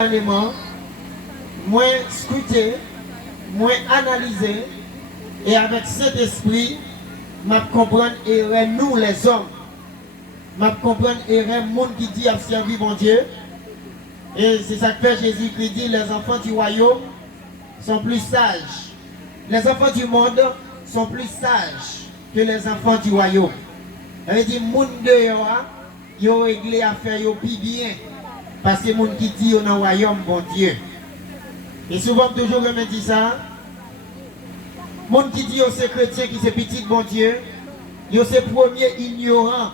Dernièrement, moins scruté, moins analysé, et avec cet esprit, m'a comprendre et nous les hommes, m'a comprendre et le monde qui dit à servir mon Dieu. Et c'est ça que fait Jésus qui dit les enfants du royaume sont plus sages. Les enfants du monde sont plus sages que les enfants du royaume. Elle dit monde dehors, ils ont réglé affaire yo plus bien. Parce que les gens qui disent dans le royaume, bon Dieu. Et souvent, toujours, je me dis ça. Les gens qui disent que c'est chrétien, qui c'est petit, bon Dieu, ils sont les premiers ignorants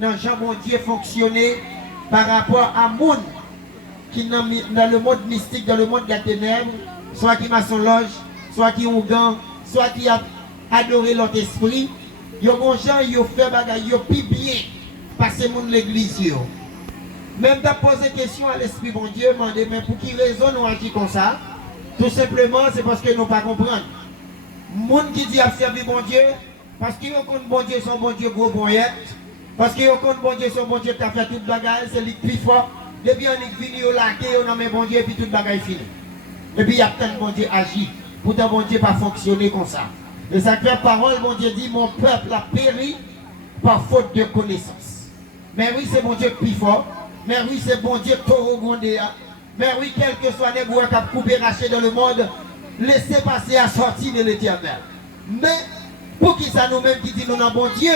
dans Jean, bon Dieu, fonctionner par rapport à les gens qui dans le monde mystique, dans le monde des ténèbres, soit qui maçon loge, soit qui ont gant, soit qui a adoré l'autre esprit. Ils ont gens, ils ont fait bagaille, ils ont plus bien passer de l'église. Même de poser question à l'Esprit bon Dieu, demander mais pour qui raison nous agissons comme ça? Tout simplement, c'est parce que nous ne pas comprendre. Les gens qui disent à servir bon Dieu, parce qu'ils ont bon Dieu, son bon Dieu gros boyette, parce qu'ils ont bon Dieu, son bon Dieu qui a fait toute bagaille, c'est lui plus fort. Depuis on est venu au lac, on a mis bon Dieu et puis toute bagaille fini. Et puis il y a peut-être bon Dieu agit. Pourtant bon Dieu pas fonctionné comme ça. Et ça fait parole, bon Dieu dit, mon peuple a péri par faute de connaissance. Mais oui, c'est bon Dieu plus fort. Mais oui, c'est bon Dieu, taureau grondé. Mais oui, quel que soit les bois qui ont coupé, raché dans le monde, laissez passer à sortir de l'éternel. Mais, pour qui ça nous-mêmes qui dit nous avons bon Dieu,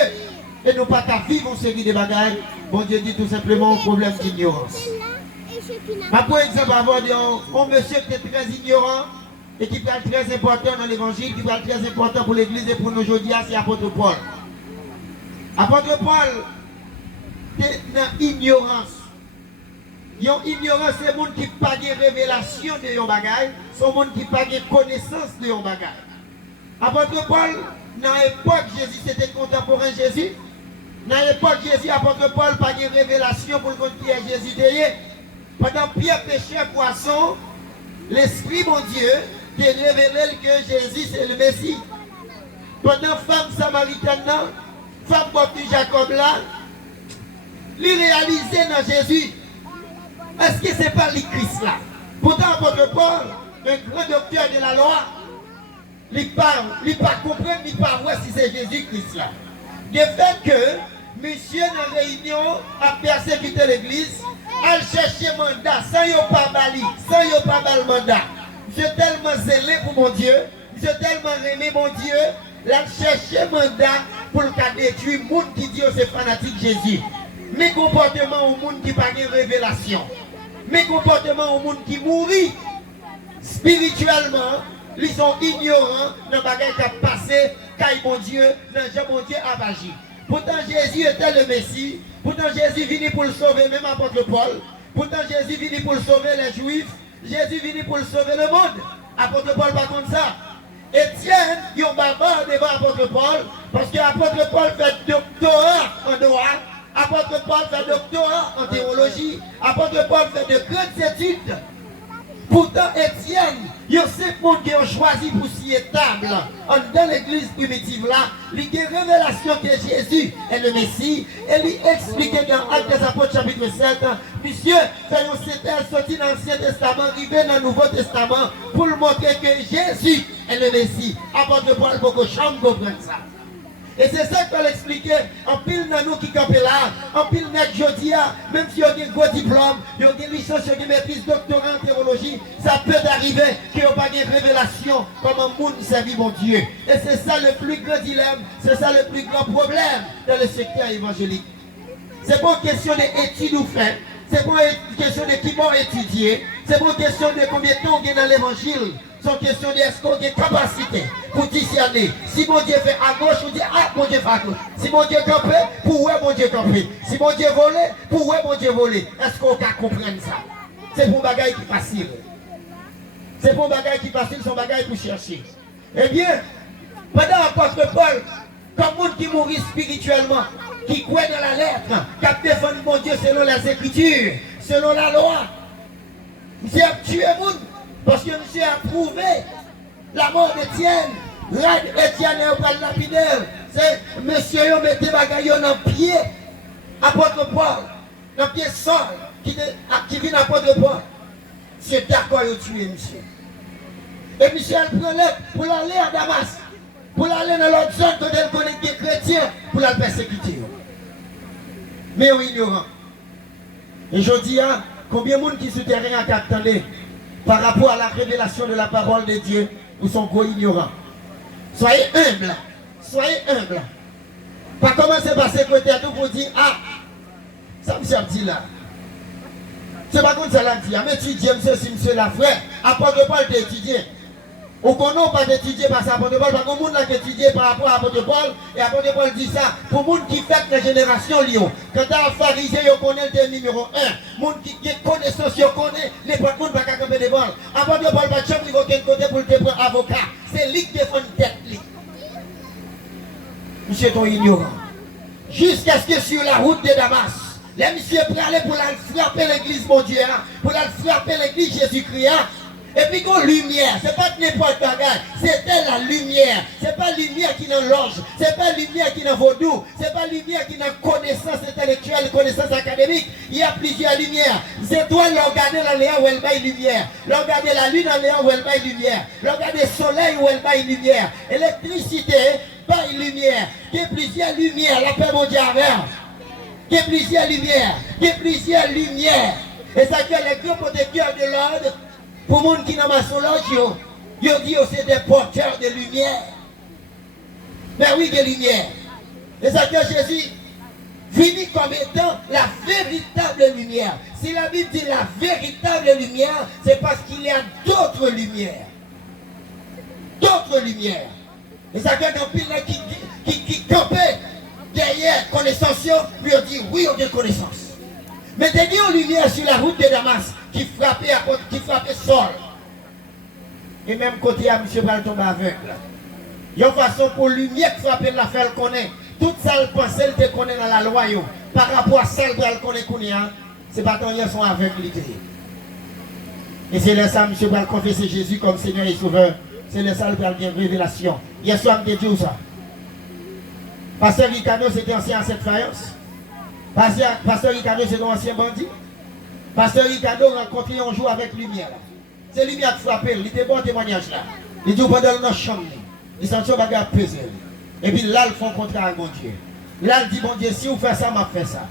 et nous pas qu'à vivre en série de bagailles, bon Dieu dit tout simplement un problème d'ignorance. Pour exemple, avoir un monsieur qui est très ignorant, et qui parle très important dans l'évangile, qui parle très important pour l'église et pour nous aujourd'hui, c'est l'apôtre Paul. Apôtre Paul, est dans l'ignorance. Yon ignorance, c'est les gens qui n'ont pas de révélation de yon bagay, c'est les gens qui n'ont pas de connaissance de yon bagay. Apôtre Paul, dans l'époque Jésus, c'était contemporain Jésus. Dans l'époque Jésus, apôtre Paul, pas de révélation pour le compte qui est Jésus derrière. Pendant Pierre pécheur poisson, l'Esprit mon Dieu te révélé que Jésus c'est le Messie. Pendant femme samaritaine, femme Botu Jacob là, lui réalisé dans Jésus. Est-ce que ce n'est pas le Christ là? Pourtant, apôtre Paul, un grand docteur de la loi, il ne pas comprendre, il ne pas voir si c'est Jésus-Christ là. De fait que, monsieur dans la réunion a persécuté l'église, a cherché mandat, sans y pas bali, sans y pas bal mandat. Je suis tellement zélé pour mon Dieu, je suis tellement aimé mon Dieu, il a cherché mandat pour le cas détruire le monde qui dit que c'est fanatique Jésus. Mes comportements au monde qui n'a pas de révélation. Mes comportements au monde qui mourit spirituellement, ils sont ignorants dans le bagage qui a passé, car mon Dieu, dans Jean mon Dieu a agi. Pourtant Jésus était le Messie, pourtant Jésus venu pour le sauver, même apôtre Paul. Pourtant Jésus venu pour le sauver les Juifs, Jésus venu pour le sauver le monde. Apôtre Paul pas comme ça. Étienne, il y a un barbare devant apôtre Paul, parce que apôtre Paul fait doctorat en droit. Apôtre Paul fait doctorat en théologie. Apôtre Paul fait de grandes études. Pourtant, Étienne, il y a 5 monde qui ont choisi pour s'y étable dans l'église primitive là. Il y a une révélation que Jésus est le Messie. Et il explique dans Actes des Apôtres chapitre 7. Monsieur, c'est sorti dans l'Ancien Testament, arrivé dans le Nouveau Testament pour le montrer que Jésus est le Messie. Apôtre Paul, beaucoup de chambre comprendre ça. Et c'est ça qu'on l'expliqué. En pile dans nous qui campent là, en pile net jeudi, même si on a un gros diplôme, on a une licence, on a une maîtrise, doctorat en théologie, ça peut arriver qu'il n'y ait pas de révélation comme un monde servit mon Dieu. Et c'est ça le plus grand dilemme, c'est ça le plus grand problème dans le secteur évangélique. C'est pas une question d'études ou fait, c'est pas une question de qui vont étudier, c'est pas une question de combien de temps on est dans l'évangile. C'est une question de est-ce qu'on a une capacité pour discerner. Si mon Dieu fait à gauche, on dit ah, mon Dieu fait à gauche. Si mon Dieu campe, pour où est mon Dieu camper. Si mon Dieu vole, pour où est mon Dieu voler. Est-ce qu'on peut comprendre ça? C'est pour bagaille qui est facile. C'est pour bagaille qui est facile, c'est bagaille pour chercher. Eh bien, pendant l'apôtre Paul, comme monde qui mourit spirituellement, qui croit dans la lettre, qui a défendu mon Dieu selon les Écritures, selon la loi, monsieur a tué le monde. Parce que monsieur a prouvé la mort d'Étienne. Là, Étienne est pas lapidaire. C'est monsieur qui met des bagailles dans le pied. Apôtre Paul, dans le pied Saul, qui vient apôtre Paul. c'est d'accord, il tue monsieur. Et Michel prend l'aide pour aller à Damas, pour aller dans l'autre zone quand elle connaît des chrétiens, pour la persécuter. Mais on ignorant. Et je dis, combien de monde qui se terrain à attendait par rapport à la révélation de la parole de Dieu, ou sont gros ignorants. Soyez humbles. Soyez humbles. Pas commencer par secrétaire tout pour dire, ah, ça me sert dit là. C'est pas comme ça là, mais étudier, monsieur la frère, apporte Paul d'étudier. Ou qu'on n'a pas d'étudier par ça, apporte Paul, parce que le monde a étudié par rapport à apporte Paul, et apporte Paul dit ça, pour le monde qui fait la génération Lyon. Quand tu as un pharisien, il connaît le numéro 1. Le monde qui connaît ça, il connaît, les pas de monde pas camper de Paul. Apporte Paul, pas de chambre, il va aucun côté pour le prendre avocat. C'est lui qui défend tête. Monsieur ton ignorant. Jusqu'à ce que sur la route de Damas, les messieurs prêts aller pour la frapper l'église, mon Dieu, pour la frapper l'église Jésus-Christ. Et puis qu'on lumière, c'est pas n'importe quoi, c'était la lumière. C'est pas lumière qui n'a l'orge, c'est pas lumière qui n'a vaudou, c'est pas lumière qui n'a connaissance intellectuelle, connaissance académique. Il y a plusieurs lumières. C'est toi l'on regarde la lumière où elle baille lumière. L'on regarde la lune en lumière où elle baille lumière. L'on regarde le soleil où elle baille lumière. Électricité baille lumière. Il y a plusieurs lumières, la paix mondiale. Il y a plusieurs lumières, il y a plusieurs lumières. Et ça fait les grands protecteurs de l'ordre. Pour les gens qui n'ont pas son loge, ils disent que c'est des porteurs de lumière. Mais oui, de lumière. Et ça fait Jésus finit comme étant la véritable lumière. Si la Bible dit la véritable lumière, c'est parce qu'il y a d'autres lumières. D'autres lumières. Et ça fait qu'un pile qui campait derrière connaissance, lui on dit oui, on a connaissance. Mais des gens lumière sur la route de Damas qui frappait Saul. Et même côté à M. Balton aveugle. Il y a une façon pour lumière qui frappe la faire connaître. Tout ça, le pensée, elle te connaît dans la loi. Par rapport à celle qu'elle connaît, c'est pas tant qu'ils sont aveugles. Et c'est là ça, M. Bal confesser Jésus comme Seigneur et Sauveur. C'est là ça, le Bal une révélation. Hier soir, je me dis ça. Pasteur Ricardo, c'était ancien à cette faïence. Pasteur Ricardo, c'est un ancien bandit. Pasteur Ricardo rencontré un jour avec lumière. C'est lumière qui frappait. Il était bon témoignage là. Il dit pendant notre chambre. Il sentit un bagage pesé. Et puis là, ils font contrat avec mon Dieu. Là, il dit, mon Dieu, si vous faites ça, je fais ça.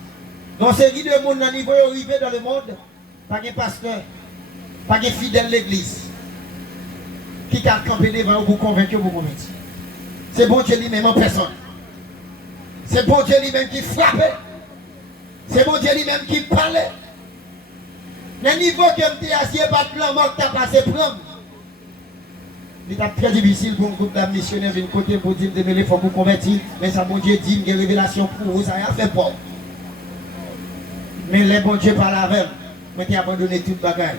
Donc, c'est dit de monde dans le niveau arrivé dans le monde. Pas de pasteur, pas de fidèle de l'église. Qui a campé devant vous pour convaincre vous convaincre. C'est bon Dieu lui-même en personne. C'est bon Dieu lui-même qui frappait. C'est bon Dieu lui-même qui parlait. Le niveau que tu es assis, pas de plan mort, tu as passé prendre. Il est très difficile pour un groupe de missionnaires de côté pour dire il faut vous convertir. Mais ça, bon Dieu dit, il y a une révélation pour vous, ça a fait peur. Mais les bon Dieu parlent avec eux. Mais tu as abandonné toute bagaille.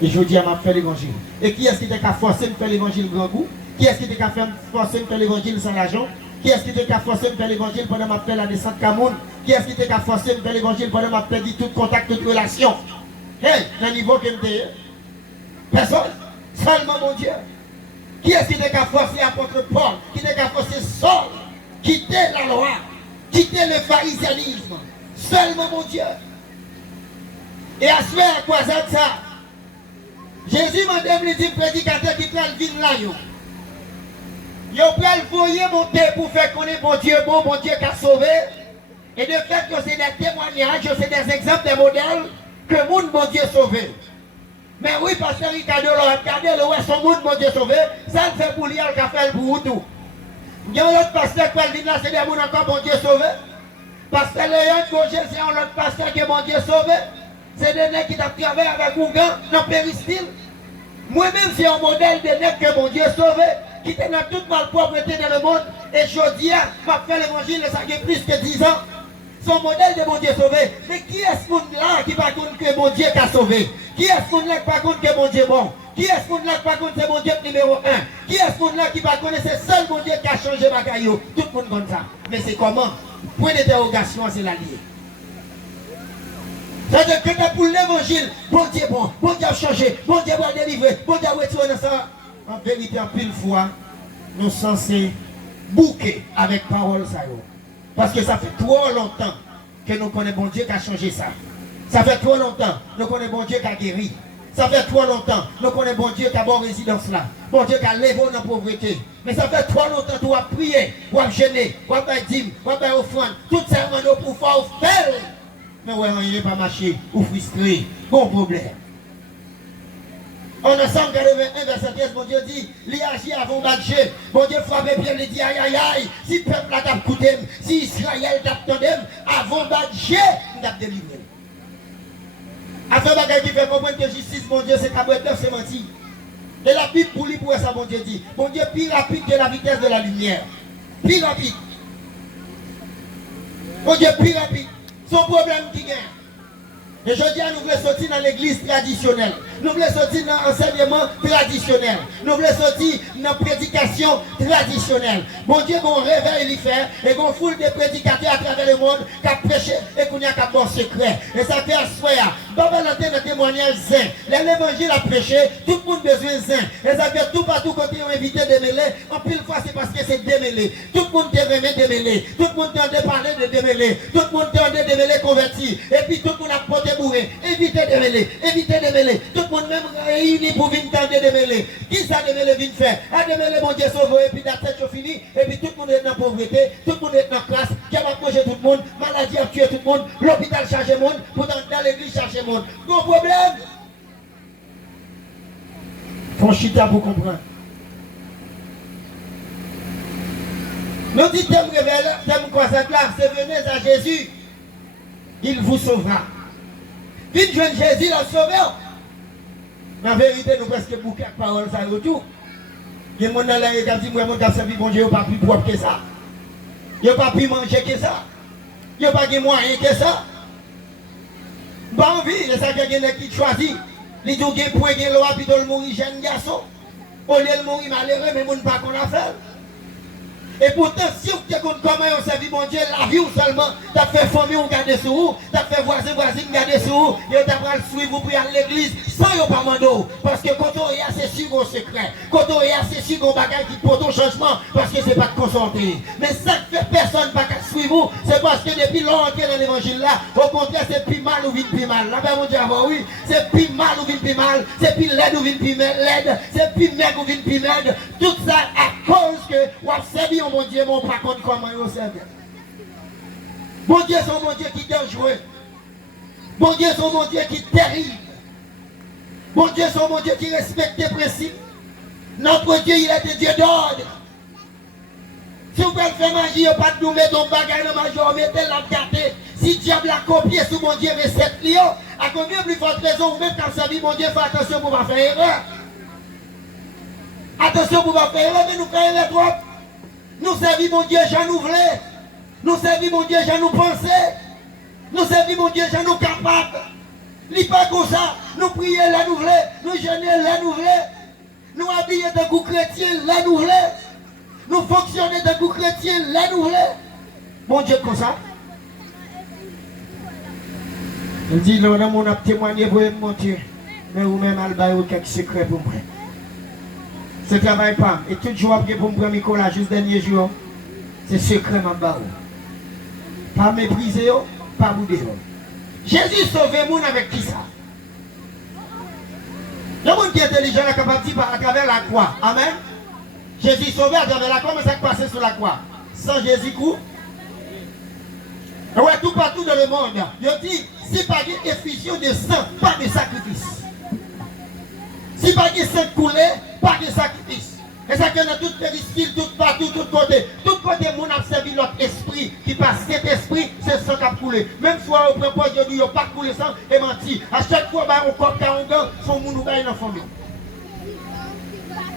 Et je dis à ma fait l'évangile. Et qui est-ce qui t'a forcé de faire l'évangile grand goût? Qui est-ce qui t'a forcé de faire l'évangile sans l'argent? Qui est-ce qui t'a forcé de faire l'évangile pendant ma fait la descente Cameroun? Qui est-ce qui t'a forcé de faire l'évangile pendant ma fait dit tout contact, toute relation? Hey, le niveau que tu es. Personne. Seulement mon Dieu. Qui est-ce qui t'a forcé l'apôtre Paul? Qui t'a forcé Saul? Quitter la loi. Quitter le pharisianisme. Seulement mon Dieu. Et à ce faire, quoi ça? Jésus m'a dit prédicateur qui prend le vin là. Yo prend le foyer monter pour faire connaître mon Dieu bon, mon Dieu qui a sauvé. Et de fait que c'est des témoignages, c'est des exemples, des modèles que le monde, mon Dieu, sauvé. Mais oui, pasteur Ricardo, regardez le ouais, son monde, mon Dieu, sauvé. Ça le fait pour lui, il a fait pour vous tout. Il y a un autre pasteur qui vient là, c'est des gens encore, mon Dieu, sauvé. Pasteur Léon Gaucher, c'est un autre pasteur qui est mon Dieu, sauvé. C'est des nègres qui t'a travaillé avec Ougan, dans Péristyle. Moi-même, c'est un modèle de nègres que mon Dieu sauvé, qui était dans toute malpropreté dans le monde. Et je dis, m'a fait l'évangile, ça fait plus que 10 ans. Son modèle de mon Dieu sauvé. Mais qui est ce monde-là qui par contre que mon Dieu qui a sauvé? Qui est ce monde-là qui par contre que mon Dieu est bon? Qui est ce monde-là qui par contre c'est mon Dieu numéro 1? Qui est ce monde-là qui par contre c'est seul mon Dieu qui a changé ma caillou? Tout le monde comme ça. Mais c'est comment? Point d'interrogation, c'est la liée. C'est-à-dire que pour l'évangile, bon Dieu bon, bon Dieu a changé, bon Dieu va délivrer, bon Dieu va retirer dans ça. En vérité, en pile fois, nous sommes censés bouquer avec parole ça. Parce que ça fait trop longtemps que nous connaissons bon Dieu qui a changé ça. Ça fait trop longtemps que nous connaissons bon Dieu qui a guéri. Ça fait trop longtemps. Nous connaissons bon Dieu qui a bonne résidence là. Bon Dieu qui a levé dans la pauvreté. Mais ça fait trop longtemps que tu as prié, tu as gêné, tu as dîme, tu as offrande. Tout ça, pour faire. Mais ouais, on n'est pas marché ou frustré. Bon problème. On a 181 verset 13, mon Dieu dit, il agit avant d'agir. Mon Dieu frappe bien, il dit, aïe aïe aïe, si le peuple a écouté, si Israël t'a entendu, avant d'agir, il a délivré. Afin de qui fait comprendre que justice, mon Dieu, c'est cabret d'œuf, c'est menti. Et la Bible pour lui, pour ça, mon Dieu dit, mon Dieu, plus rapide que la vitesse de la lumière. Plus rapide. Mon Dieu, plus rapide. Son problème qui gagne. Et je dis à nous voulons sortir dans l'église traditionnelle. Nous voulons sortir dans l'enseignement traditionnel. Nous voulons sortir dans la prédication traditionnelle. Mon Dieu, qu'on réveille les faire et qu'on foule des prédicateurs à travers le monde qui ont prêché et qu'on a un bon secret. Et ça fait assoir. Baba l'antenne un témoignage zin. L'évangile a prêché, tout le monde a besoin zin. Et ça fait tout partout quand ils ont invité démêler. En pile fois, c'est parce que c'est démêlé. Tout le monde est vraiment démêlé. Tout le monde a parlé de démêler. Tout le monde a démêler converti. Et puis tout le monde a porté bourré. Évitez de mêler. Évitez de mêler. Tout le monde même réuni pour venir tenter de mêler. Qui ça de mêler vient faire? À de mêler, mon Dieu sauve. Et puis la tête est finie. Et puis tout le monde est dans la pauvreté. Tout le monde est dans la classe. Qui va manger tout le monde. Maladie a tué tout le monde. L'hôpital charge le monde. Pourtant dans l'église charge le monde. Bon problème. Faut chita pour comprendre. Nous dit thème révèle, thème croisade là, c'est venez à Jésus. Il vous sauvera. Vite jeune Jésus l'a sauvé. En vérité, nous presque bouquet de paroles ça retour. Il y a des gens qui ont dit, moi, mon servi bon Dieu, il n'a pas plus propre que ça. Il n'a pas plus manger que ça. Il n'a pas de moyen que ça. Pas envie, c'est ça qu'il y a qui choisit. Les gens qui ont pris loi, puis ils mourir jeune garçon. Au lieu de mourir malheureux, mais ils ne pas qu'on a fait. Et pourtant, si vous te compte comment on servi mon Dieu, la vie ou seulement, tu as fait famille ou garder sur vous, tu as fait voisin garder sur vous, et tu as suivre vous pour aller à l'église sans yon pas mando. Parce que quand on est assez sûr qu'on secret, quand on est assez sûr qu'on bagaille qui porte au changement, parce que c'est pas de consentir. Mais ça fait personne pas qu'à suivre vous, c'est parce que depuis longtemps dans l'évangile là, au contraire, c'est plus mal ou vite plus mal. Là, ben mon Dieu, oui, c'est plus mal ou vite plus mal, c'est plus laide ou vite plus laide, c'est plus maigre ou vite plus maigre. Tout ça à cause que vous avez servi mon Dieu, mon pas contre comment vous servez. Mon Dieu, c'est mon Dieu qui est dangereux. Mon Dieu, c'est mon Dieu qui est terrible. Mon Dieu, c'est mon Dieu qui respecte les principes. Notre Dieu, il est un Dieu d'ordre. Si vous pouvez faire magie, vous ne pouvez pas nous mettre un bagage dans ma journée, mettez la gâter. Si diable a copié sous mon Dieu recette, à combien plus forte raison, ou même quand ça dit, mon Dieu, faites attention pour ne pas faire erreur. Attention pour ne pas faire erreur, mais nous faisons erreur trop. Nous servons mon Dieu, j'en nous voulons. Nous servons mon Dieu, j'en nous pensons. Nous servons mon Dieu, j'en nous capables. N'est pas comme ça. Nous prions là, nous voulons. Nous jeûnons là, nous voulons. Nous habillons d'un coup chrétien là, nous voulons. Nous fonctionnons d'un coup chrétien là, nous voulons. Mon Dieu, comme ça. Il dit, là, on a témoigné pour mon Dieu. Mais vous-même, Alba, vous avez quelques secrets pour moi. Ce travail pas. Et tout jour après pour me prendre Nicolas, juste dernier jour, c'est secret ma barre. Pas mépriser, pas bouder. Jésus sauve le monde avec qui ça? Le monde qui est intelligent est capable de dire à travers la croix. Amen. Jésus sauvé à travers la croix, mais ça qui passait sur la croix. Sans Jésus coup. Ouais, tout partout dans le monde. Il dit, si pas une effusion de sang, pas de sacrifice. Si pas de sang coulé, pas de sacrifice. Et ça que dans toute péristyle, tout partout, tout côté, mon a servi l'autre esprit qui passe. Cet esprit, c'est sang qui a coulé. Même soit au propos de Dieu, pas coulé sang et menti. À chaque fois, on corps un gant, son moun ou dans la famille.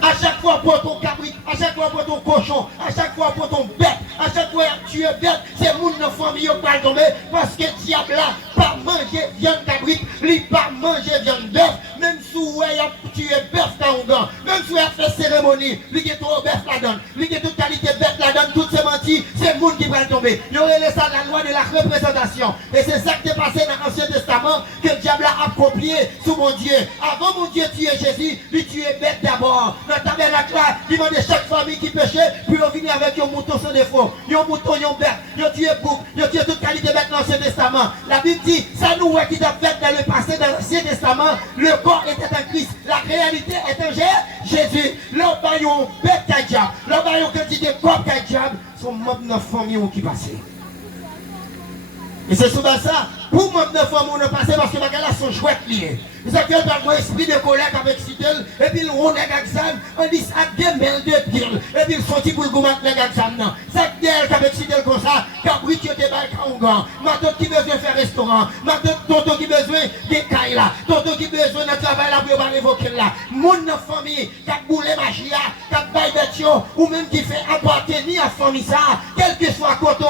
À chaque fois pour ton cabrit, à chaque fois pour ton cochon, à chaque fois pour ton bête, à chaque fois tu es bête, c'est moun dans la famille qui va tomber parce que diable là, pas manger viande cabrit, il pas manger viande bœuf, même si tu es bœuf dans même si tu as fait cérémonie, il y a trop bœuf là-dedans, il y a toute qualité bête là-dedans, tout c'est menti, c'est monde qui va tomber. Il y aurait ça la loi de la représentation. Et c'est ça qui est passé dans l'Ancien Testament que le diable a copié sous mon Dieu. Avant mon Dieu tuer Jésus, lui tuer bête d'abord. Dans le tabernacle là, il demandait chaque famille qui péchait, puis on venait avec un mouton sans défaut. Un mouton, un bête, il a tué bouc, il a tué toute qualité bête dans l'Ancien Testament. La Bible dit, ça nous voit qui t'a fait dans le passé, dans l'Ancien Testament, le corps était en Christ. La réalité est en Jésus. L'homme baillon bête qu'un diable. L'homme baillon quantité de corps qu'un diable. Sont membres de notre famille qui passent. Et c'est souvent ça. Pour membres de notre famille, on a passé parce que les gars sont chouettes liés. Ils ont fait un esprit de colère avec Sidel. Et puis on est examen. On dit ça démêle de pile. Et puis ils sont sortis pour le gouvernement de l'examen. Ça démêle avec Sidel comme ça. Cabrit qui te baille Kangan. Matot qui besoin de faire restaurant. Matot tonton qui besoin de caille là. Tonton qui besoin de travail là pour pas évoquer là. Mon famille qui a boulé magia, qui a baille bêtio, ou même qui fait appartenir à la famille ça. Quel que soit côté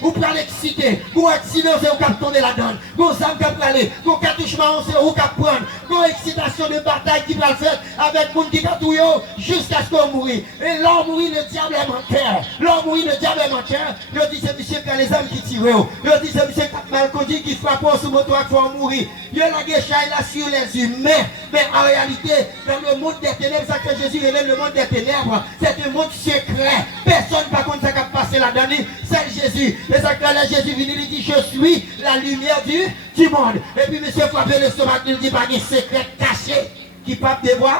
ou pour l'exciter. Pour être silencieux ou cap tourner la donne. Pour ça cap aller. Pour cartouchement c'est ou cap prendre. Pour excitation de bataille qui va le faire avec moun qui a tout jusqu'à ce qu'on mourit. Et l'homme mourit, le diable est menteur. L'homme mourit, le diable est menteur. Je dis c'est monsieur qui a les âmes qui tirent. Je dis c'est monsieur qui a mal conduit qui frappe sous moto qui faut mourir. Il y a la guéchaille là sur les humains. Mais en réalité, dans le monde des ténèbres, ça que Jésus relève le monde des ténèbres, c'est un monde secret. Personne par contre ça qui a passé là-dedans, c'est Jésus. Et ça que là Jésus vient, il dit je suis la lumière du monde. Et puis monsieur frappe le stomac, il dit pas un secret caché qui ne peut pas dévoiler.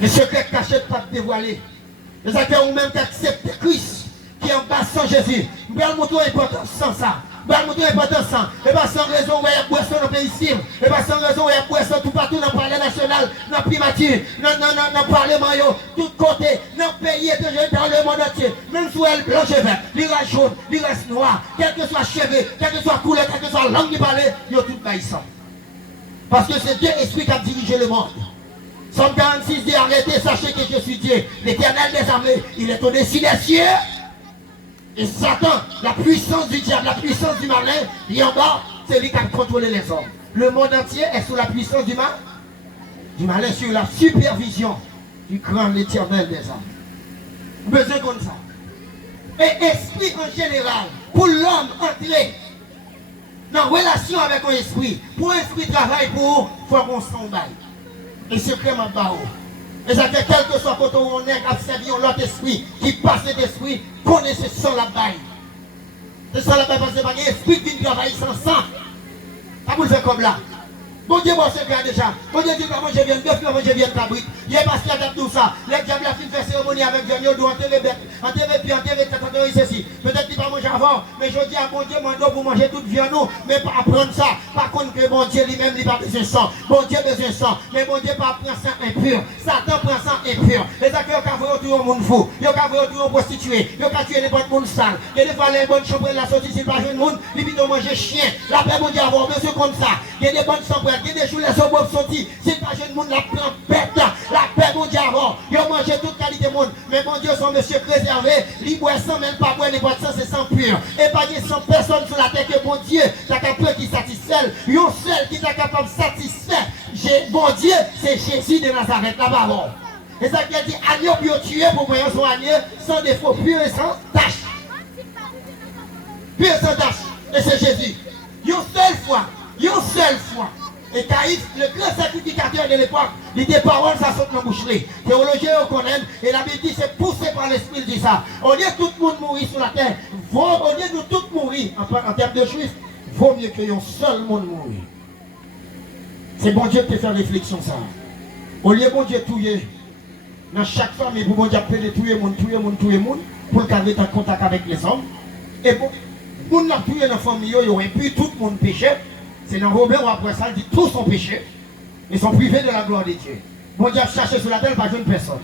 Le secret caché ne peut pas dévoiler. C'est ça que vous même acceptez Christ qui est en bas sans Jésus. Vous pouvez montrer l'importance sans ça. Vous pouvez montrer l'importance sans. Et pas sans raison où il y a boisson dans le pays ici. Et pas sans raison où il y a boisson tout partout dans le palais national, dans le primature, dans le parlement, tout côté, dans le pays étranger, dans le monde entier. Même si elle blanche et verte, il reste jaune, il reste noir, quel que soit cheveux, quelle que soit couleur, quelle que soit langue qui parle, il y a tout baissant. Parce que c'est Dieu esprit qui a dirigé le monde. Somme 46 dit arrêtez, sachez que je suis Dieu, l'Éternel des armées, il est au-dessus des cieux. Et Satan, la puissance du diable, la puissance du malin, il est en bas, c'est lui qui a contrôlé les hommes. Le monde entier est sous la puissance du malin, sur la supervision du grand l'Éternel des armées. Besoin comme ça. Et esprit en général, pour l'homme entrer dans relation avec un esprit, pour un esprit travaille pour, il faut qu'on s'en baille. Et secrètement bas. Et ça fait quel que soit quand on est observé l'autre esprit qui passe cet esprit, connaissez sans la baille. C'est sans la baille parce que c'est pas un esprit qui travaille sans sang. Ça vous le fait comme là. Bon Dieu, bon secret déjà. Bon Dieu dit comment je viens de bœuf, comment je viens de cabrit. Il y a parce qu'il y a tout ça. Les diables a fait cérémonie avec Dieu, il doit enterrer bête, enterrer puis enterrer ceci. Peut-être qu'il va manger avant, mais je dis à mon Dieu, mon Dieu, pour manger toute viande, mais pas apprendre ça. Par contre, que mon Dieu lui-même, il n'a pas besoin de sang. Bon Dieu besoin de sang, mais mon Dieu pas prendre sang impur. Satan prend sang impur. Les acteurs qui ont autour au monde fou, ils ont autour au prostitué, ils ont tué n'importe monde sale. Il y a des fois les bonnes chambres la sortie, c'est pas jeune monde, ils vont manger chien. La paix, mon Dieu, avoir besoin comme ça. Il y a des bonnes chambres. Il y a des jours, les hommes sortis, c'est pas jeune monde, la prend bête, la paix, mon Dieu, avant. Ils ont mangé toute qualité de monde. Mais mon Dieu, son monsieur préservé, il boit sans même pas boire, les boîtes sans, c'est sans pur. Et pas de 100 personnes sur la terre que mon Dieu, t'as capable qui satisfait. Il y a seul qui est capable de satisfaire. Mon Dieu, c'est Jésus de Nazareth, là-bas. Bon. Et ça qui a dit, agneau bio tué pour voyer son agneau, sans défaut, pur et sans tâche. Pur et sans tâche. Et c'est Jésus. Une seule fois. Et Caïphe, le grand sacrificateur de l'époque, il dit paroles, ça saute dans la boucherie. Théologiens au connaissent, et la Bible dit c'est poussé par l'esprit, il dit ça. Au lieu de tout le monde mourir sur la terre, au lieu de tout mourir, en termes de juifs, vaut mieux qu'il y ait un seul monde mourir. C'est bon Dieu qui fait réflexion ça. Au lieu de bon Dieu touiller, dans chaque famille, pour bon Dieu appeler touiller le monde, pour qu'il ait en contact avec les hommes. Et pour le monde n'a touillé dans la famille, il aurait pu tout le monde pécher. C'est dans Robert où après ça, il dit tous sont péchés. Ils sont privés de la gloire de Dieu. Bon Dieu a cherché sur la terre, pas une personne.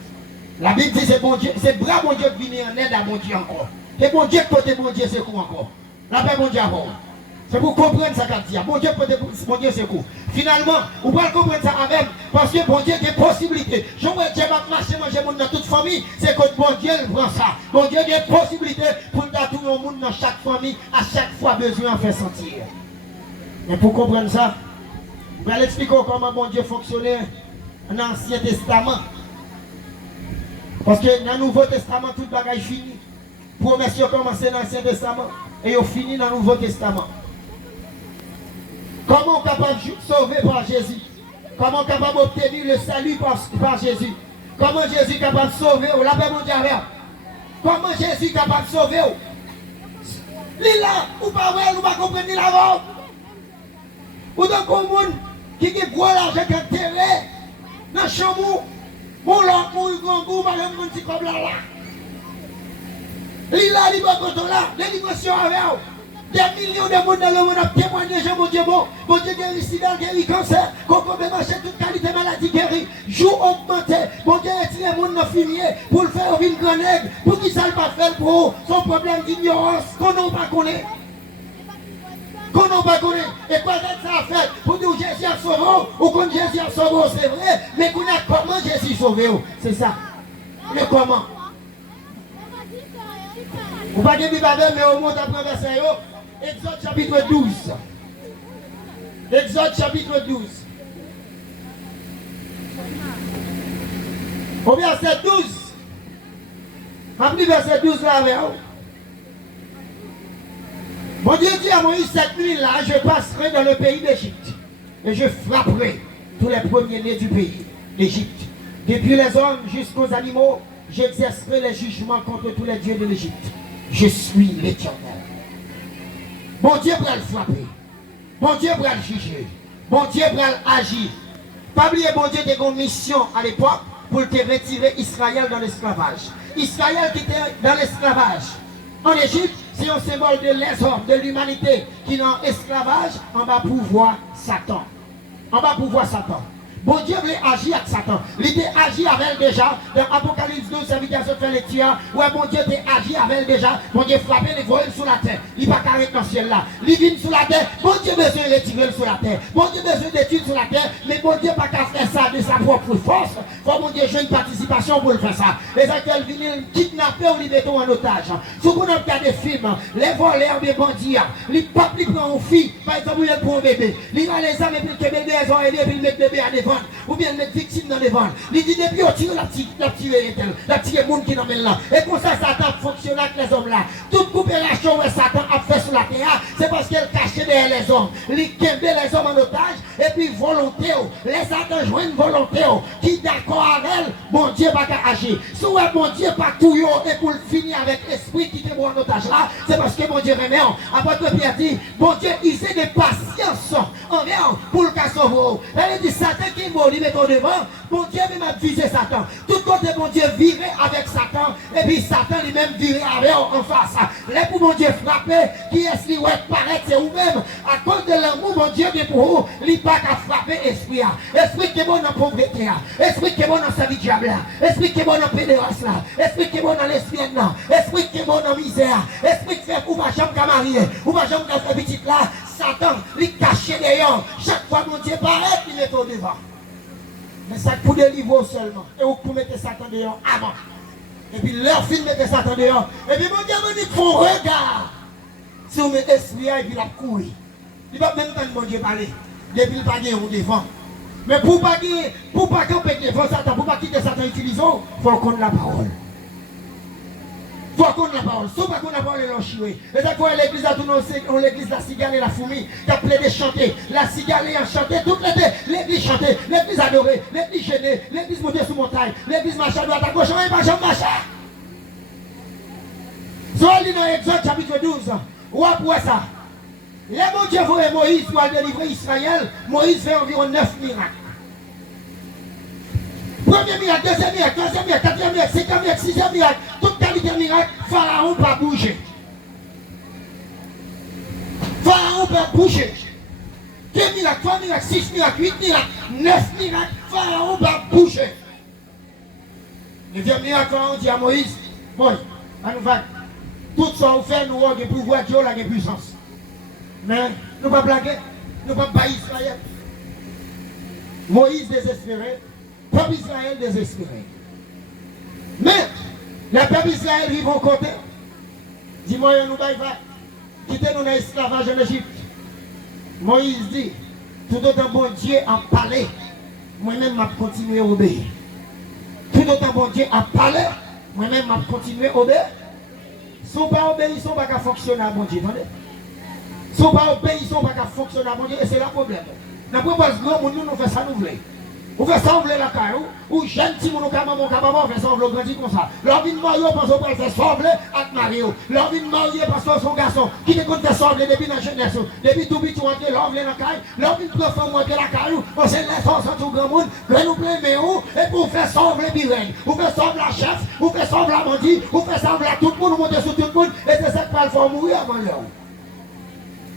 La Bible dit c'est bon Dieu, c'est bras bon Dieu qui vient en aide à bon Dieu encore. Et bon Dieu côté bon Dieu c'est quoi encore? La paix bon Dieu avant. C'est pour comprendre ça qu'a dit. Bon Dieu côté bon Dieu c'est quoi? Finalement, vous pouvez comprendre ça même parce que bon Dieu a des possibilités. Je vois Dieu va marcher manger monde dans toute famille, c'est que bon Dieu prend ça. Bon Dieu a des possibilités pour tout le monde dans chaque famille, à chaque fois besoin de faire sentir. Mais pour comprendre ça, je vais expliquer comment bon Dieu fonctionnait dans l'Ancien Testament. Parce que dans le Nouveau Testament, tout le bagage fini. Promesse qui commencé dans l'Ancien Testament et ils fini dans le Nouveau Testament. Comment on est capable de sauver par Jésus? Comment on est capable d'obtenir le salut par Jésus? Comment Jésus est capable de sauver? La paix mondiale. Comment Jésus est capable de sauver? Lila, ou pas vrai, ou pas comprendre là-bas. Ou dans le monde qui a gros l'argent qui a terre dans le chamou, mon lot, mon goût, par exemple, un petit comme là. Lila, il va contre là, les négociations avec eux. Des millions de monde dans le monde ont témoigné, mon Dieu, mon Dieu guérit sida, guérit cancer, qu'on peut marcher toute qualité maladie guérie, jour augmenté, mon Dieu retire le monde dans le fumier pour le faire une grenade, pour qu'il ne soit pas fait pour son problème d'ignorance, qu'on n'a pas connu. Qu'on n'a pas connu. Et quoi ça a fait pour dire Jésus a sauvé, ou quand Jésus a sauvé, c'est vrai, mais qu'on a comment Jésus a sauvé, c'est ça. Mais comment? Vous ne pouvez pas dire, mais au monde après verset. Exode chapitre 12. Exode chapitre 12. Au verset 12. Après verset 12 là avec vous. Bon Dieu dit à Moïse, cette nuit-là, je passerai dans le pays d'Égypte. Et je frapperai tous les premiers-nés du pays d'Égypte. Depuis les hommes jusqu'aux animaux, j'exercerai les jugements contre tous les dieux de l'Égypte. Je suis l'Éternel. Bon Dieu va le frapper. Bon Dieu va le juger. Bon Dieu va agir. Pas oublier, bon Dieu a une mission à l'époque pour te retirer Israël dans l'esclavage. Israël qui était dans l'esclavage en Égypte, c'est un symbole de l'essor, de l'humanité qui est en esclavage, on va pouvoir Satan. On va pouvoir Satan. Bon Dieu voulait agir avec Satan. Il était agi avec elle déjà. Dans Apocalypse 12, invitation de faire lecture. Ouais, bon Dieu était agi avec elle déjà. Bon Dieu frappé les voiles sur la terre. Il n'est pas carré dans le ciel là. Il vient sur la terre. Bon Dieu besoin de retirer sur la terre. Bon Dieu besoin d'études sur la terre. Mais bon Dieu pas qu'à faire ça de sa propre force. Faut bon Dieu jouer une participation pour le faire ça. Les acteurs viennent kidnapper ou les mettons en otage. Si vous regardez des films, les voleurs, les bandits, les papes, ils prennent une fille. Par exemple, ils prennent un bébé. Ils vont les âmes et puis le bébé, ils ont aidé et puis ils mettent le bébé à devant. Ou bien mettre victime dans les ventes. Il dit depuis on tire la petite monde qui n'emmène là. Et pour ça, Satan fonctionne avec les hommes là. Toute coopération que Satan a fait sur la terre, c'est parce qu'elle cachait derrière les hommes. Il kembait les hommes en otage, et puis volonté, les Satan jouent une volonté qui est d'accord avec elle, bon Dieu va agir. Si bon Dieu pas tout et pour le finir avec l'esprit qui est en otage là, c'est parce que bon Dieu remet. Apôtre Pierre dit, bon Dieu, il sait de patience envers pour le cas sauver. Elle dit, Satan qui est mort, il met au devant, bon Dieu même a visé Satan. Tout côté bon Dieu virait avec Satan, et puis Satan lui-même virait avec en face. Là pour bon Dieu frapper, qui est-ce qui va paraître, c'est vous-même. À cause de l'amour, bon Dieu, mais pour vous, il n'est pas qu'à frapper esprit. Esprit qui est bon dans la pauvreté, esprit qui est bon dans sa vie diable, esprit qui est bon dans la pédérasse, esprit qui est bon dans l'espion, esprit qui est bon dans la misère, esprit qui fait ou va jamais marier, ou va jamais faire petite là, Satan, il cache derrière. Chaque fois mon Dieu paraît, il est au devant. Mais ça pour délivrer seulement. Et vous pouvez mettre Satan dehors avant. Et puis leur film mettre Satan dehors. Et puis mon Dieu me dit, faut regard. Si vous mettez l'esprit et puis la couille. Il va même pas mon Dieu parler. Depuis le panier au devant. Mais pour pas qu'on peut défendre Satan, pour pas quitter Satan utilisé, il faut qu'on ait la parole. Il faut qu'on ait la parole. Si on pas qu'on ait la parole, on chie. Et ça quoi l'église a tourné, l'église la cigale et la fourmi, qui a plaidé chanter. La cigale a chanté toute l'été. L'église chantait, l'église adorée, l'église gênée, l'église montée sous montagne, l'église marchait à droite à gauche, on n'est pas jamais marché. So, on lit dans Exode chapitre 12. Où après ça? Les bon Dieu voit Moïse pour délivrer Israël. Moïse fait environ 9 miracles. Premier miracle, deuxième miracle, troisième miracle, quatrième miracle, cinquième miracle, sixième miracle. Toute qualité de miracle, Pharaon ne peut pas bouger. Pharaon peut bouger. 2 miracles, 3 miracles, 6 miracles, 8 miracles, 9 miracles, Pharaon peut bouger. Le vieux miracle, Pharaon dit à Moïse, Moïse, à nous va. Tout ça, on fait, nous avons des pouvoirs, Dieu a des puissances. Mais nous ne pas blaguer, nous ne pas bailler Israël. Moïse désespéré, peuple Israël désespéré. Mais, le peuple Israël vit au côté. Dis-moi, nous va quitter nous dans l'esclavage en Égypte. Moïse dit, tout autant bon Dieu a parlé, moi-même je continuer à obéir. Tout autant bon Dieu a parlé, moi-même je continuer à obéir. Si on pas obéissant, on va pas fonctionner à bon Dieu. Si on pas obéissant, on va pas fonctionner à bon Dieu. Et c'est le problème. Dans le propos grand monde, nous faisons ça, nous voulons. On fait ça, on veut la caille. Ou jeune petit monde, on fait ça, on veut grandir comme ça. Leur vie de marier, parce qu'on peut faire sembler avec Mario. Leur vie de marier, parce qu'on son garçon, qui te compte faire sembler depuis la jeunesse. Depuis tout petit, on dit, leur vie la caille. Leur vie de profond, on dit la caille. On s'est laissé en tout grand monde. Que nous plaisons, et pour faire sembler Birène. Ou faire sembler la chef, ou faire sembler la bandit, ou faire sembler à tout le monde, ou monter sur tout le monde. Et c'est ça qui va le faire mourir avant l'heure.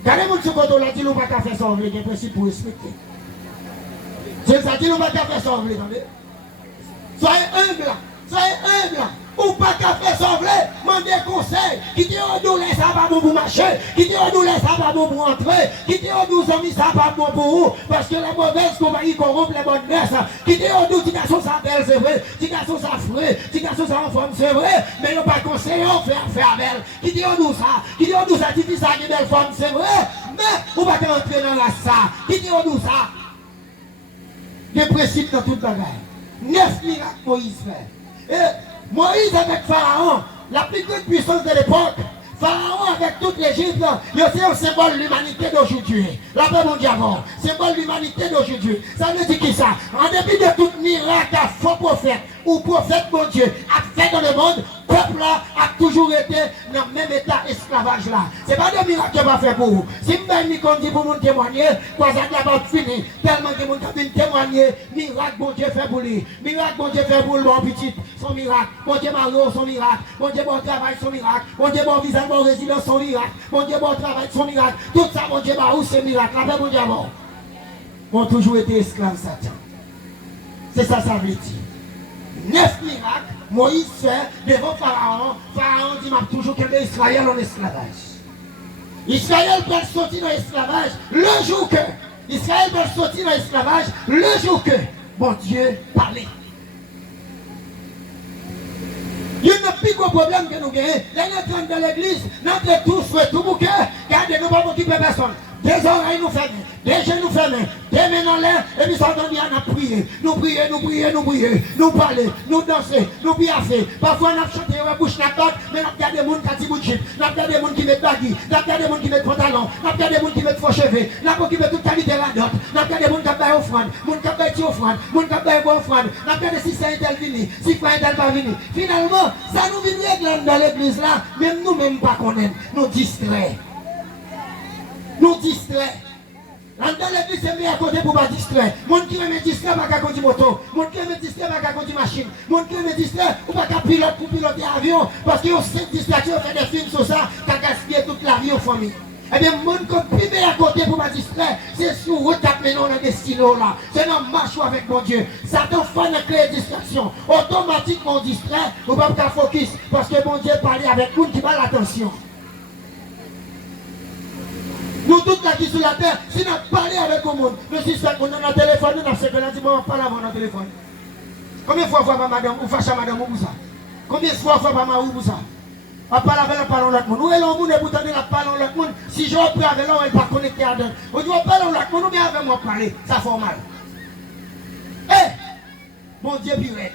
Regardez-moi ce qu'on a dit, nous ne pouvons pas faire sembler, il y a un principe pour respecter. C'est ça qui nous va faire sembler, attendez. Soyez humble, soyez humble. Ou pas qu'à faire sembler, mandez conseil. Qui dit on nous laisse ça pas bon pour marcher, qui dit on nous laisse ça pas bon pour entrer, qui dit on nous a mis ça pas bon pour vous, parce que les mauvaises compagnies corrompent les bonnes mères. Qui dit on nous dit garçon ça belle, c'est vrai, dit garçon ça frais, dit garçon ça en forme, c'est vrai, mais on pas conseiller, on fait belle. Qui dit on nous ça, qui dit on nous ça, dit ça qui belle forme, c'est vrai, mais on va pas entrer dans la ça. Qui dit on nous ça. Des principes dans toute bagaille. 9 miracles Moïse fait. Et Moïse avec Pharaon, la plus grande puissance de l'époque, Pharaon avec toute l'Égypte, il c'est un symbole de l'humanité d'aujourd'hui. La paix mondiale, symbole de l'humanité d'aujourd'hui. Ça veut dire qui ça? En dépit de tout miracle à faux prophète, ou prophète mon Dieu, a fait dans le monde, le peuple là a toujours été dans le même état esclavage là. Ce n'est pas des miracles que va faire pour vous. Si je dis pour vous témoigner, quoi ça n'a pas fini. Tellement que vous avez témoigner, miracle mon Dieu fait pour lui. Miracle mon Dieu fait pour le bon petit, son miracle. Mon Dieu Mario, son miracle. Mon Dieu bon travail, son miracle. Mon Dieu bon visage, bon résidence, son miracle. Mon Dieu bon travail, son miracle. Tout ça, mon Dieu Mario, c'est miracle. La paix, mon Dieu bon. Ont toujours été esclaves Satan. C'est ça, ça veut dire. 9 miracles, Moïse fait devant Pharaon. Pharaon dit, m'a toujours qu'elle est Israël en esclavage. Israël peut sortir dans l'esclavage le jour que. Israël peut sortir dans l'esclavage le jour que. Bon Dieu parlait. Il y a un plus gros problème que nous gagnons. Là, nous entrons dans l'église, nous entrons tous, tout mon cœur, gardez nous pas occuper personne. Des oreilles nous ferment, des genoux fermés, des mains dans l'air, et puis ça donne bien à prier. Nous prier, nous prier, nous prier, nous parler, nous danser, nous piaffer. Parfois, nous chanter, nous bouche la tête, mais nous regardons des gens qui ont des chips, nous regardons des gens qui mettent baggy, nous regardons des gens qui mettent pantalon, nous regardons des gens qui mettent faux cheveux, nous regardons qui mettent toute qualité la dot, nous regardons des gens qui ont offrande, des gens qui ont été offrande, des gens qui ont offrande, nous regardons si c'est un tel venu, si frère un tel pas venu. Finalement, ça nous vient régler dans l'église là, même nous-mêmes pas connaître, nous distrait. Nous distrait. Dans l'église, c'est meilleur côté pour ne pas distraire. Mon qui me distrait, pas qu'à conduire moto. Mon qui me distrait, pas qu'à conduire machine. Mon qui me distrait, ou pas qu'à pilote pour piloter avion. Parce qu'il y a 5 distractions, on fait des films sur ça, qui a gaspillé toute la vie aux familles. Eh bien, mon qui est meilleur côté pour ne pas distraire, c'est sur route maintenant dans des stylos là. C'est dans marche avec mon Dieu. Satan fait une clé de distraction. Automatiquement, on distrait, ou pas qu'à focus. Parce que mon Dieu parle avec nous qui va l'attention. Nous tous là qui sur la terre, si nous parlons avec le monde, nous si on a un téléphone, nous avons ce que nous disons, on parle avant notre téléphone. Combien de fois fois madame, ou fâche madame ou ça? Combien de fois fois maman ou ça? On parle avec la parole l'autre monde. Nous, le monde est pour donner la parole l'autre monde. Si je reprends avec l'autre, elle n'est pas connectée à deux. On dit, on parle l'autre monde, ou bien avec moi parler. Ça fait mal. Eh! Bon Dieu, purée.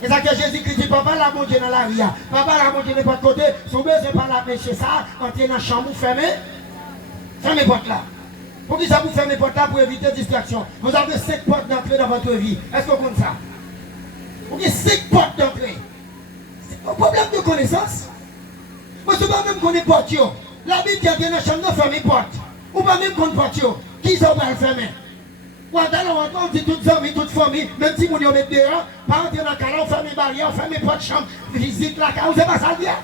Et ça que Jésus-Christ dit, papa là, mon Dieu, dans la ria. Papa là, mon Dieu, de votre côté. Son besoin par la péché, ça, entrer dans la chambre fermée. Fermez les portes là. Pour qui ça vous fermez les portes là pour éviter distraction? Vous avez 5 portes d'entrée dans votre vie. Est-ce qu'on compte ça? Vous avez 5 portes d'entrée. C'est un problème de connaissance. Vous ne pouvez pas même connaître les portes. La Bible dit que dans la chambre, fermez les portes. Vous ne pouvez pas même connaître les portes. Qui ça va le fermer? Ou on dit toutes les amis, toutes les familles, même si vous mettez dehors, pas entrer dans le calon, fermez les barrières, fermez les portes de chambre, visite la case. Vous ne savez pas ça dire?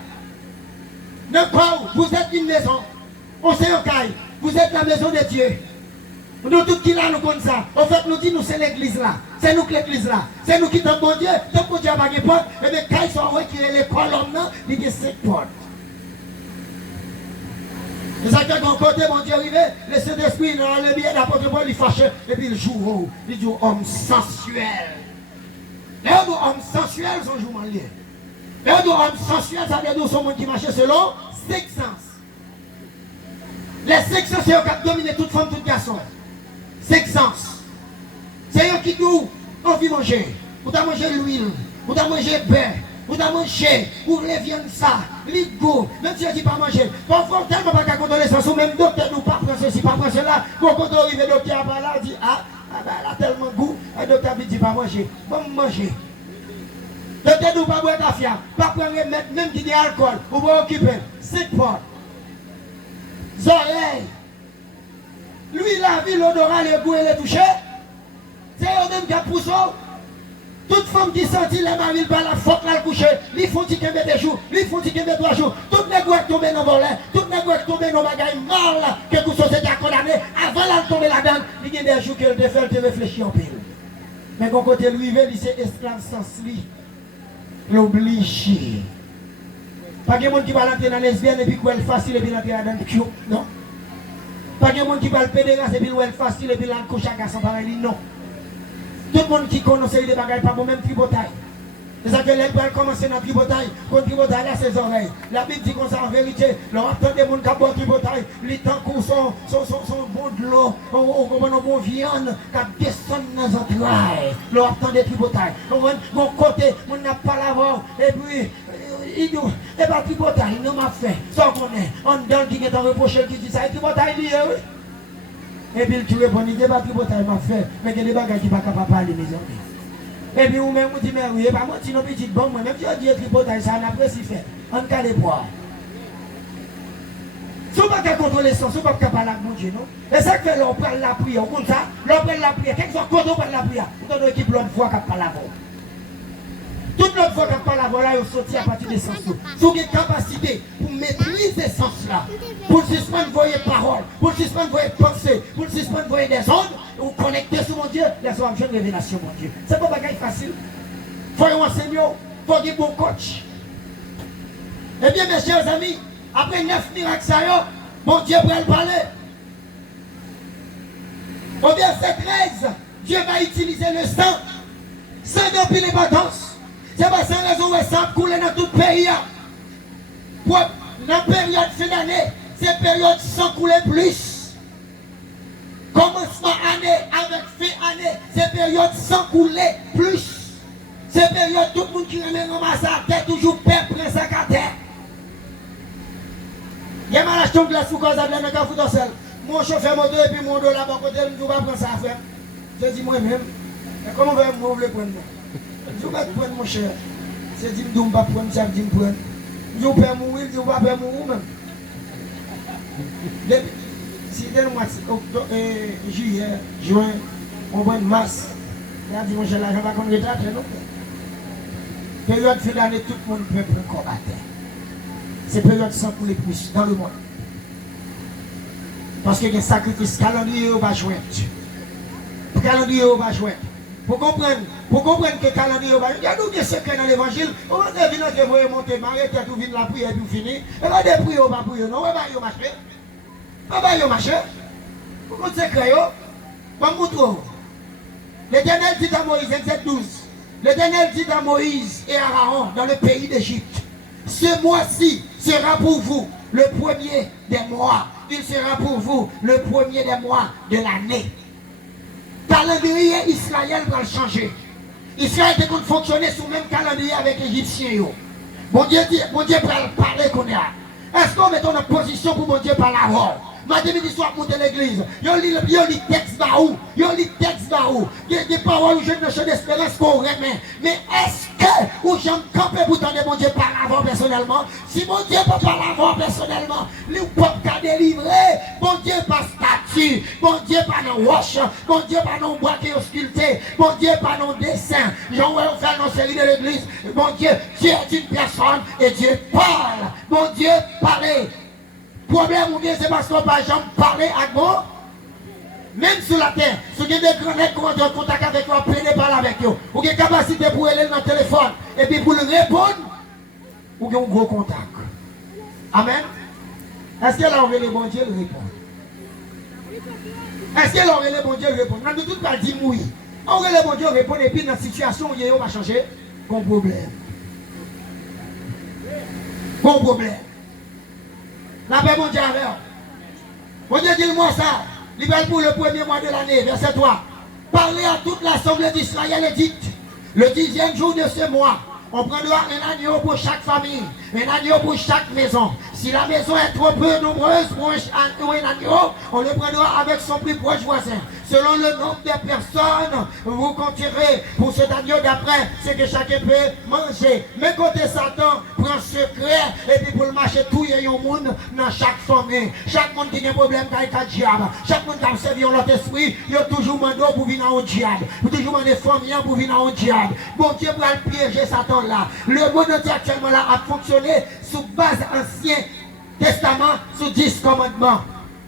De quoi vous êtes une maison? On sait un caille. Vous êtes la maison de Dieu. Nous tous qui là nous comme ça. En fait, nous disons nous c'est l'église là. C'est nous que l'église là. C'est nous qui sommes bon Dieu. Tant que Dieu n'a pas de porte, et bien quand ils sont qui est l'école là, il y a 5 portes. C'est ça que d'un côté, mon Dieu arrivé, le Saint-Esprit dans le bien d'apôtre Paul, il fâche, et puis il joue, il dit homme sensuel. Les hommes sensuels sont joués en lien. Les hommes sensuels, ça veut dire sont monde qui marche selon 5 sens. Les 5 sens, c'est eux qui dominent toute femme, tout garçon. 5 sens. C'est eux qui disent, on vit manger. Vous avez mangé l'huile, vous avez mangé le beurre, Vous avez mangé, vous voulez viande ça, l'ego, même si je ne dis pas manger. Parfois, tellement pas qu'à contrôler ça, ou même docteur nous pas prendre ceci, pas prendre cela. Quand on arrive, le docteur par là, dit ben, elle a tellement goût, le docteur dit pas manger, bon manger. Le docteur nous pas boire café, pas prendre remède, même qui dit alcool, vous vous occuper, 5 portes. Oreilles. Lui, la vie, l'odorat, le goût et le toucher, c'est eux-mêmes qui a poussé. Toute femme qui sentit les maris par la faute là le coucher, ils font qu'ils mettent des jours, ils font qu'ils mettent 3 jours, toutes les gouttes tombent dans le volet, toutes les gouttes tombent dans le bagage mal que toute société a condamné, avant là de tomber là-dedans, il y a des jours qu'elle te fait réfléchir en pile. Mais quand côté lui, il c'est esclave sans lui, l'obligé. Pas de monde qui va entrer dans les lesbiennes et puis qu'elle facile et puis entrer dans le cul, non. Pas de monde qui va le pédérasse et puis elle facile et puis elle couche à garçon pareil, non. Tout le monde qui connaît des bagages, pas même tribotaille. C'est ça que les gens commencent dans la tribotaille. Quand tribotaille, là, ses oreilles. La Bible dit comme ça en vérité. Leur attend des gens qui boivent tribotaille. Les temps qu'on sont bons de l'eau, on bon viande, qui descendent dans les entrailles. Leur attend des tribotailles. Mon côté, on n'a pas la voix. Et puis, il dit, et bien tribotaille, il m'a fait. Ça qu'on est. On donne qui est en reproche, qui dit ça, tribotaille lié, oui. Et puis tu réponds, il dit, bah, tribotaille m'a fait, mais il y a des bagages qui ne sont pas capables de parler, mes amis. Et puis, vous-même, vous dites, mais oui, pas moi, si nous petits bon, moi, même si on dit tribotaille, ça n'a pas si fait. On ne les boire. Si vous ne pouvez pas contrôler ça, si vous ne pouvez pas parler avec mon Dieu, non? Et ça que l'on prend la prière, comme ça, l'on prend la prière, quel que soit quand on prend la prière, vous avez une équipe l'autre fois qui parle avant. Toute l'autre fois qu'on parle là, il faut sortir à partir des sens. Si vous avez une capacité pour maîtriser ces sens-là, pour suspendre vos paroles, pour suspendre vos pensées, pour suspendre vos des ondes, vous connectez sur mon Dieu, les hommes ont une révélation, mon Dieu. C'est pas un bagage facile. Il faut un enseignant, il faut un bon coach. Eh bien, mes chers amis, après 9 miracles, mon Dieu va le parler. Au verset 13, Dieu va utiliser le sang, sans depuis les vacances. C'est pas sans raison où ça coule dans tout le pays. Pour la période fin d'année, c'est période sans couler plus. Commencement année avec fin année, c'est période sans couler plus. C'est période tout le monde qui remet ramasse à terre, toujours père prince à terre. Il y a mal acheté un glace pour cause à blanc dans le foutre seul. Mon chauffeur moto et puis mon dos là-bas côté, je ne vais pas prendre ça à faire. Je dis moi-même, comment vous voulez prendre moi? Je ne vais pas prendre mon cher. C'est dit que je ne vais pas prendre ça, je ne vais pas prendre. Je ne vais pas mourir, je ne vais pas mourir même. Si dès le mois de juillet, juin, on prend mars, il a dit mon cher, là, je ne vais pas qu'on retraite, non? Période fin d'année, tout le monde peut prendre combattre. C'est période sans couler plus dans le monde. Parce qu'il y a des sacrifices, calendrier va joindre. Le calendrier va joindre. Pour comprendre que le calendrier va joindre, il y a des secrets dans l'évangile. On va dire que vous voyez monter, m'arrêter, tout vient la prière et tout fini. Et va des prières, on va prier, non, on va y marcher. On va y marcher. Vous comprenez ce secret, on va montrer. L'Éternel dit à Moïse, verset 12. L'Éternel dit à Moïse et à Aaron dans le pays d'Égypte, ce mois-ci sera pour vous le premier des mois. Il sera pour vous le premier des mois de l'année. Calendrier Israël va le changer. Israël était qu'on fonctionnait sous le même calendrier avec les Égyptiens. Bon Dieu peut parler qu'on a. Est-ce qu'on met en position pour mon Dieu parler avant? Madame dit soit monter l'église. Yo lit texte baou. Yo lit texte baou. Il y a des paroles où je ne cherche d'espérance qu'on remet. Mais est-ce que ou j'aime camper pour tendre mon Dieu par avant personnellement? Si mon Dieu peut parler avant personnellement, lui peut pas délivrer. Mon Dieu pas statue. Mon Dieu pas non roche. Mon Dieu pas non bois qui est sculpté. Mon Dieu pas non dessin. J'en vais faire nos séries de l'église. Mon Dieu est une personne et Dieu parle. Mon Dieu parle. Problème ou bien c'est parce qu'on ne peut pas jamais parler avec moi. Même sur la terre, si vous avez des grands nègres qui ont en contact avec vous, prenez parler avec vous. Vous avez une capacité pour aller dans le téléphone et puis pour le répondre, vous avez un gros contact. Amen. Est-ce que là on veut le bon Dieu le répondre? Est-ce que là on veut le bon Dieu le répondre? On ne tout pas dire oui. On veut le bon Dieu répondre et puis dans la situation où il va changer, bon problème. Bon problème. La paix, mon Dieu, avec. Mon Dieu, dis-moi ça. Libère pour le premier mois de l'année, verset 3. Parlez à toute l'assemblée d'Israël et dites, le 10e jour de ce mois, On prendra un agneau pour chaque famille, un agneau pour chaque maison. Si la maison est trop peu nombreuse pour un agneau, on le prendra avec son plus proche voisin. Selon le nombre de personnes, vous compterez pour cet agneau d'après ce que chacun peut manger. Mais côté Satan, prend secret et puis pour le marcher tout, il y a un monde dans chaque famille. Chaque monde qui a un problème avec le diable. Chaque monde qui a servi l'autre esprit, il y a toujours demandé pour venir au diable. Il y a toujours demandé famille pour venir au diable. Bon Dieu va le piéger Satan là. Le monde entier actuellement là a fonctionné sous base ancien testament, sous 10 commandements.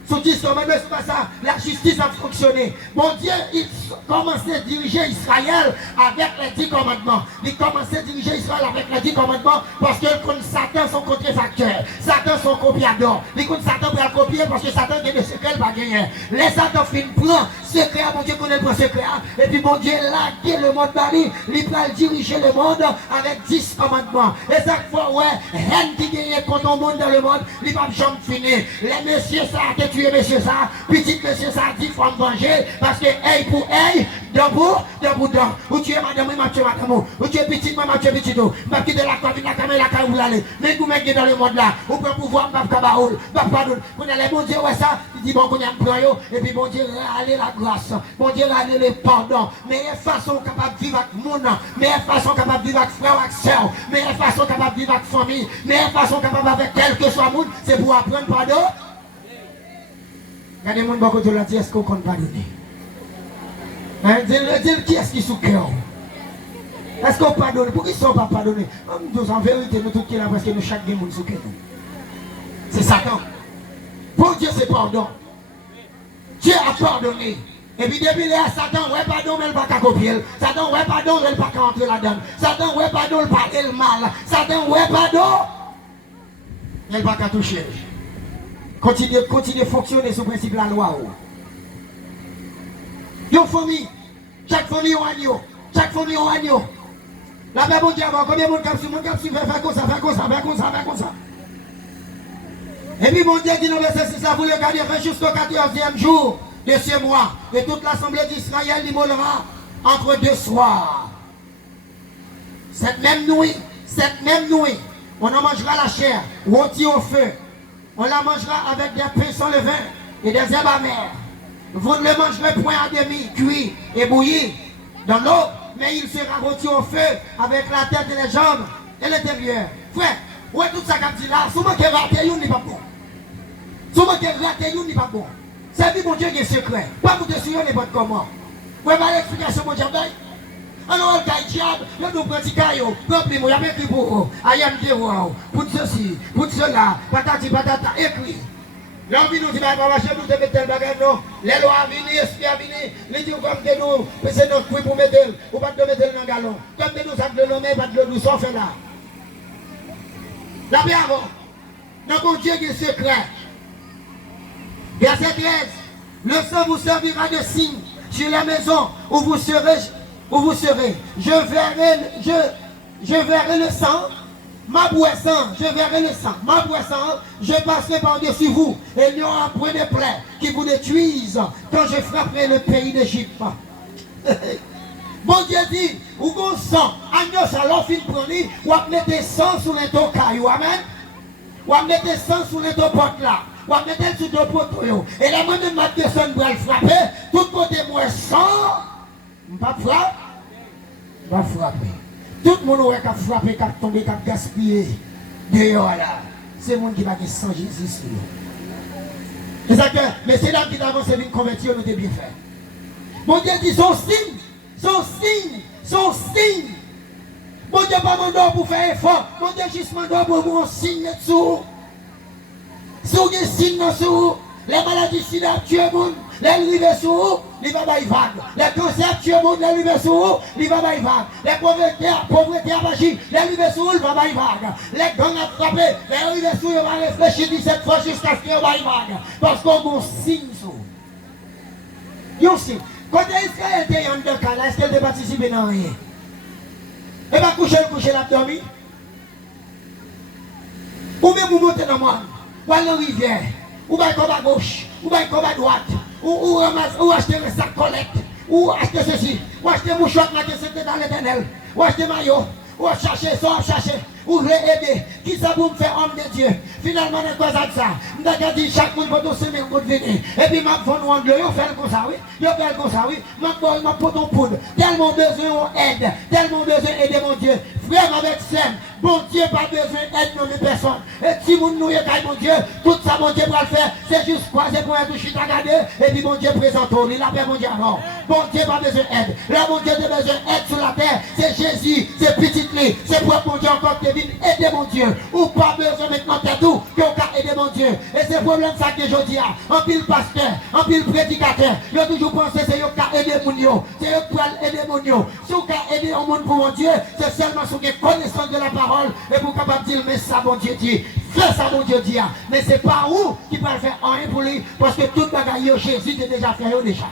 Sous 10 commandements, c'est pas ça. La justice a fonctionné. Mon Dieu, il commençait à diriger Israël avec les 10 commandements. Il commençait à diriger Israël avec les 10 commandements parce que Satan son contrefacteur. Satan son copiador. Il compte Satan pour la copier parce que Satan a des secrets, il va gagner. Les Satan fin prend secret, mon Dieu connaît le secret. Et puis mon Dieu là, le monde Bali, il va diriger le monde avec 10 commandements. Et chaque fois, ouais, haine qui gagne contre le monde dans le monde, il va jamais finir. Les messieurs, ça a été tué, monsieur ça, petit monsieur ça, 10 fois venger, parce que œil pour œil, debout, debout, debout. Ou tu es madame, ou tu es madame, ou tu es petit, ou tu es petit, ma qui de la cabine, la caméra, la caméra, l'aller. Mais vous mettez dans le monde là, ou peut pouvoir, pas kabaoul, pas pardon. Vous allez, bon Dieu, ouais ça, il dit, bon, qu'on y a un plan, et puis bon Dieu, allez la grâce, bon Dieu, allez le pardon. Meilleure façon capable de vivre avec le monde, meilleure façon capable de vivre avec frère, avec soeur, meilleure façon capable de vivre avec famille, meilleure façon capable avec quel que soit le monde, c'est pour apprendre pardon. Regardez mon beaucoup de la dit, est-ce qu'on compte pardonner? Dis qui est-ce qui est sous cœur? Est-ce qu'on pardonne? Pourquoi ils ne sont pas pardonnés? En vérité, nous tous qui là, parce que nous chaque monde sous cœur. C'est Satan. Pour Dieu, c'est pardon. Dieu a pardonné. Et puis depuis là, Satan, ouais, pardon, mais il ne va pas copier. Satan, ouais, pardon, il ne va pas entrer là-dedans. Satan, ouais, pardon, il ne va pas le mal. Satan, ouais, pardon, il ne va pas toucher. Continuez à fonctionner sous le principe de la loi. Une famille, chaque famille a un agneau. Chaque famille a un agneau. La Bible dit avant, combien de monde qui fait comme ça, fait comme ça, fait comme ça, fait comme ça. Et puis mon Dieu dit dans le verset 6, vous le gardez jusqu'au 14e jour de ce mois. Et toute l'assemblée d'Israël l'immolera entre 2 soirs. Cette même nuit, on en mangera la chair, rôtie au feu. On la mangera avec des pains sans levain et des herbes amères. Vous ne le mangerez point à demi, cuit et bouilli dans l'eau, mais il sera rôti au feu avec la tête et les jambes et l'intérieur. Frère, ouais, tout ça qu'a dit là, souvent qu'il raté, il n'est pas bon. Souvent qu'il raté, il n'est pas bon. C'est vie, mon Dieu, qui est secret. Pas vous décider n'importe comment. Vous avez l'explication, mon Dieu. Alors, le diable, nous pratiquons, remplis-moi, il y a écrit pour vous. Ayam Dieu, pour ceci, pour cela, patati patata, écrit. L'envie nous dit, bah, chez nous, de mettre tel bagage, non. Les lois à venir, l'esprit à venir, les dieux comme de nous, c'est notre fruit pour mettre, ou pas de mettre dans le galon. Comme de nous, ça de l'homme, pas de l'eau douce, on fait là. La bien avant, dans mon Dieu qui est secret. Verset 13, le sang vous servira de signe sur la maison où vous serez. Je verrai le sang, ma boisson, je verrai le sang, ma boisson, je passerai par-dessus vous, et il y aura point de plaies qui vous détruisent quand je frapperai le pays d'Égypte. Bon Dieu dit, ou bon sang, agneau salon fin prendre, ou à mettre sang sur les dos cailloux, amen, ou à mettre sang sur les dos portes là, ou à mettre sur les dos portes, et la main de ma personne pour le frapper, tout côté moi sang, pas frappe, va frapper. Tout le monde qui a frappé, qui a tombé, qui a gaspillé. Dehors là. C'est le monde qui va gagner sans Jésus. C'est ça que, mais c'est là qui t'avance et vient convertir, nous t'es bien fait. Mon Dieu dit son signe. Mon Dieu pas mon don pour faire effort. Mon Dieu juste mon don pour mon signe dessous. Si vous avez un signe dessous, les maladies sida tuent le monde. Les rives sur vous, il va y vague. Les cancers tuent le monde, les rives sur vous, il va y vague. Les pauvretés avagies, les rives sur vous, il va y vague. Les gangs attrapés, les rives sur vous, il va réfléchir 17 fois jusqu'à ce qu'il y ait vague. Parce qu'on a un signe sur vous. Yon signe. Quand Israël était en deux cas, est-ce qu'elle a participé dans rien? Et bien coucher l'abdomen. Ou même vous montez dans moi, ou aller en rivière, ou bien comme à gauche, ou bien comme à droite. Ou acheter un sac collecte, ou acheter ceci, ou acheter un mouchoir qui était dans l'éternel, ou acheter maillot, Ou chercher ça, chercher. Ou aider. Qui ça pour me faire homme de Dieu? Finalement, on a ça. On a dit chaque monde va donner un venir. Et puis, ma femme, on fait comme ça, oui. Je fais comme ça, oui. Ma femme, ma pote, on poudre. Tellement besoin d'aide. Tellement besoin d'aider mon Dieu. Frère avec Sem. Bon Dieu, pas besoin d'aide de personne. Et si vous nous aidez, mon Dieu, tout ça, mon Dieu, va le faire. C'est juste croiser pour être touché à garder. Et puis, mon Dieu, présente au lit. La paix, mon Dieu, alors. Bon Dieu, pas besoin d'aide. Là, mon Dieu, a besoin d'aide sur la terre. C'est Jésus, c'est petit lit. C'est pour mon Dieu encore qui vient aider mon Dieu. Ou pas besoin maintenant de tout, qu'on va aider mon Dieu. Et c'est le problème ça que je dis. En pile pasteur, en pile prédicateur, il a toujours pensé que c'est eux qui aider mon Dieu. C'est eux qui peuvent aider mon Dieu. Si vous pouvez aider un monde pour mon Dieu, c'est seulement si vous avez connaissance de la parole et vous capable de dire, mais ça, mon Dieu dit. Fais ça, mon Dieu dit. Mais c'est pas où qui peut faire rien pour lui, parce que tout le bagaille, Jésus a déjà fait déjà.